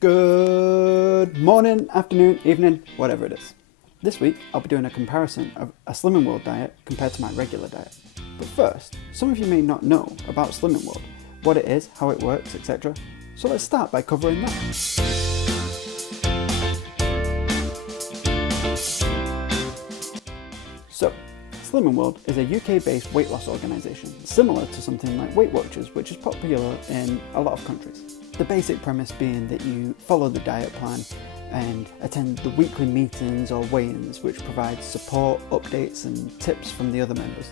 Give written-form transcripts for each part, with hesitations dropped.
Good morning, afternoon, evening, whatever it is. This week I'll be doing a comparison of a SlimmingWorld diet compared to my regular diet. But first, some of you may not know about SlimmingWorld, what it is, how it works, etc. So let's start by covering that. So, SlimmingWorld is a UK-based weight loss organisation, similar to something like Weight Watchers, which is popular in a lot of countries. The basic premise being that you follow the diet plan and attend the weekly meetings or weigh-ins, which provides support, updates and tips from the other members.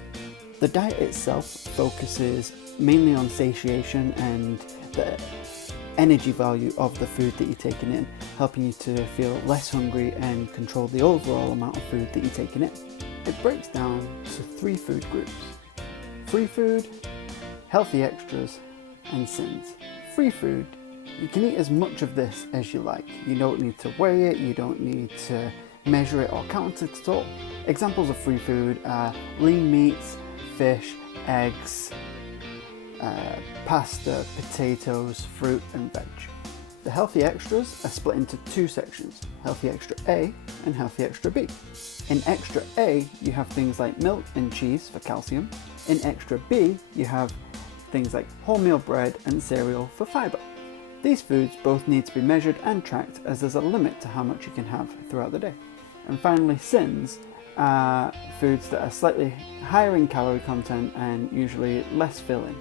The diet itself focuses mainly on satiation and the energy value of the food that you're taking in, helping you to feel less hungry and control the overall amount of food that you're taking in. It breaks down to 3 food groups: free food, healthy extras and sins. Free food, you can eat as much of this as you like. You don't need to weigh it, you don't need to measure it or count it at all. Examples of free food are lean meats, fish, eggs, pasta, potatoes, fruit and veg. The healthy extras are split into 2 sections, healthy extra A and healthy extra B. In extra A, you have things like milk and cheese for calcium. In extra B, you have things like wholemeal bread and cereal for fibre. These foods both need to be measured and tracked, as there's a limit to how much you can have throughout the day. And finally, sins are foods that are slightly higher in calorie content and usually less filling.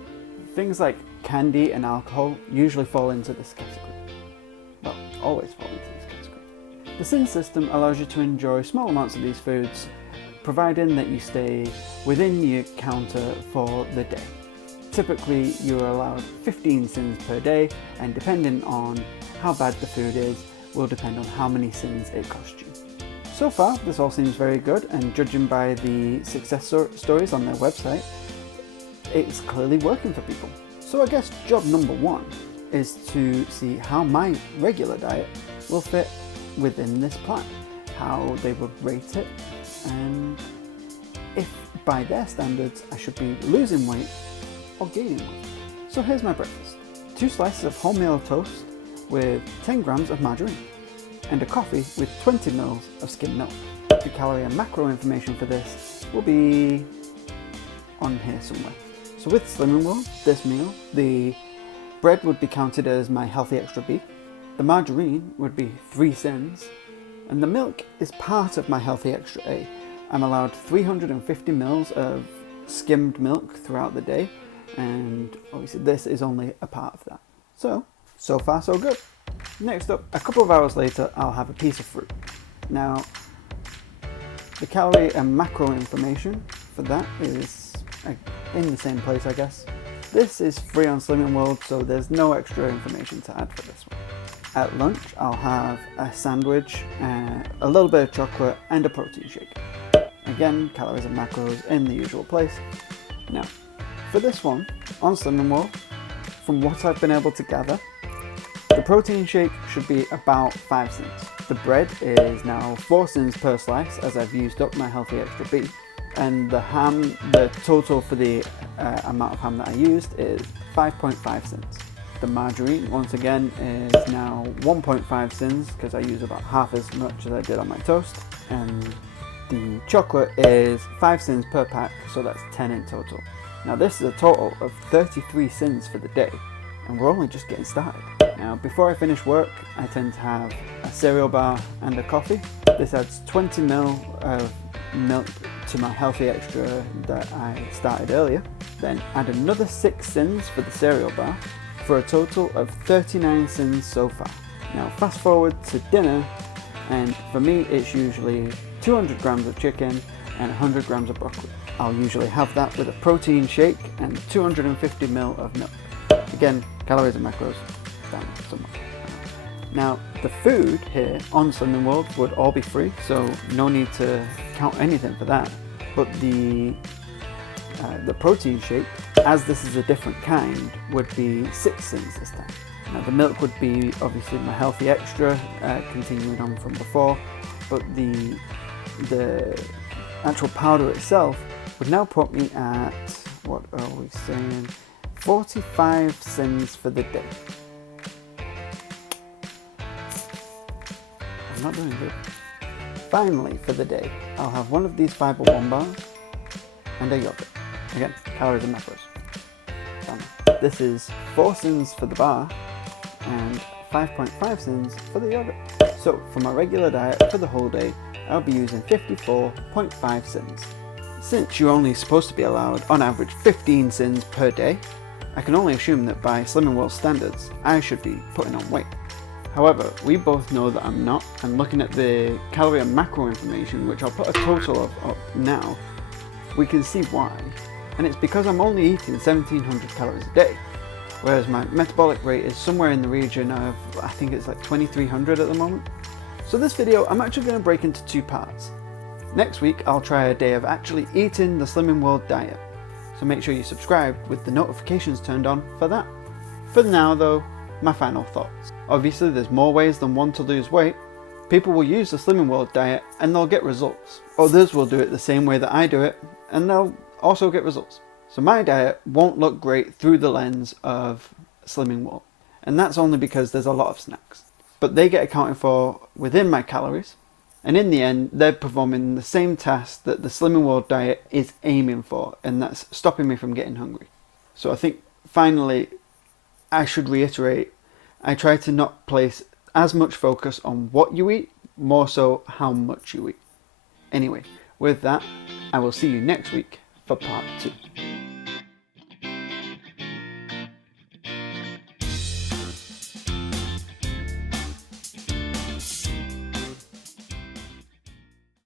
Things like candy and alcohol usually fall into this category. Well, always fall into this category. The sin system allows you to enjoy small amounts of these foods, providing that you stay within your counter for the day. Typically, you're allowed 15 sins per day, and depending on how bad the food is, will depend on how many sins it costs you. So far, this all seems very good, and judging by the success stories on their website, it's clearly working for people. So I guess job number 1 is to see how my regular diet will fit within this plan, how they would rate it, and if by their standards I should be losing weight or gaining weight. So here's my breakfast: 2 slices of wholemeal toast with 10 grams of margarine, and a coffee with 20 ml of skim milk. The calorie and macro information for this will be on here somewhere. So with SlimmingWorld, this meal, the bread would be counted as my healthy extra B, the margarine would be 3 sins, and the milk is part of my healthy extra A. I'm allowed 350 ml of skimmed milk throughout the day, and obviously this is only a part of that. So far so good. Next up, a couple of hours later, I'll have a piece of fruit. Now, the calorie and macro information for that is in the same place, I guess. This is free on SlimmingWorld, so there's no extra information to add for this one. At lunch, I'll have a sandwich, a little bit of chocolate, and a protein shake. Again, calories and macros in the usual place. Now, for this one, on SlimmingWorld, from what I've been able to gather, the protein shake should be about 5 sins. The bread is now 4 sins per slice, as I've used up my healthy extra B. And the ham, the total for the amount of ham that I used is 5.5 sins. The margarine, once again, is now 1.5 sins, because I use about half as much as I did on my toast. And the chocolate is 5 sins per pack, so that's 10 in total. Now this is a total of 33 sins for the day, and we're only just getting started. Now before I finish work, I tend to have a cereal bar and a coffee. This adds 20 ml of milk to my healthy extra that I started earlier. Then add another 6 sins for the cereal bar, for a total of 39 sins so far. Now fast forward to dinner, and for me it's usually 200 grams of chicken and 100 grams of broccoli. I'll usually have that with a protein shake and 250 ml of milk. Again, calories and macros down somewhere. Now, the food here on SlimmingWorld would all be free, so no need to count anything for that. But the protein shake, as this is a different kind, would be 6 sins this time. Now, the milk would be obviously my healthy extra, continuing on from before, but the actual powder itself would now put me at, what are we saying, 45 sins for the day. I'm not doing good. Finally, for the day, I'll have one of these Fiber One bars and a yogurt. Again, calories and macros. Done. This is 4 sins for the bar and 5.5 sins for the yogurt. So for my regular diet for the whole day, I'll be using 54.5 sins. Since you're only supposed to be allowed on average 15 sins per day, I can only assume that by SlimmingWorld standards, I should be putting on weight. However, we both know that I'm not, and looking at the calorie and macro information, which I'll put a total of up now, we can see why. And it's because I'm only eating 1700 calories a day, whereas my metabolic rate is somewhere in the region of, I think it's like 2300 at the moment. So this video, I'm actually going to break into 2 parts. Next week, I'll try a day of actually eating the SlimmingWorld diet. So make sure you subscribe with the notifications turned on for that. For now though, my final thoughts. Obviously there's more ways than one to lose weight. People will use the SlimmingWorld diet and they'll get results. Others will do it the same way that I do it and they'll also get results. So my diet won't look great through the lens of SlimmingWorld. And that's only because there's a lot of snacks. But they get accounted for within my calories. And in the end, they're performing the same task that the SlimmingWorld diet is aiming for. And that's stopping me from getting hungry. So I think finally, I should reiterate, I try to not place as much focus on what you eat, more so how much you eat. Anyway, with that, I will see you next week for part 2.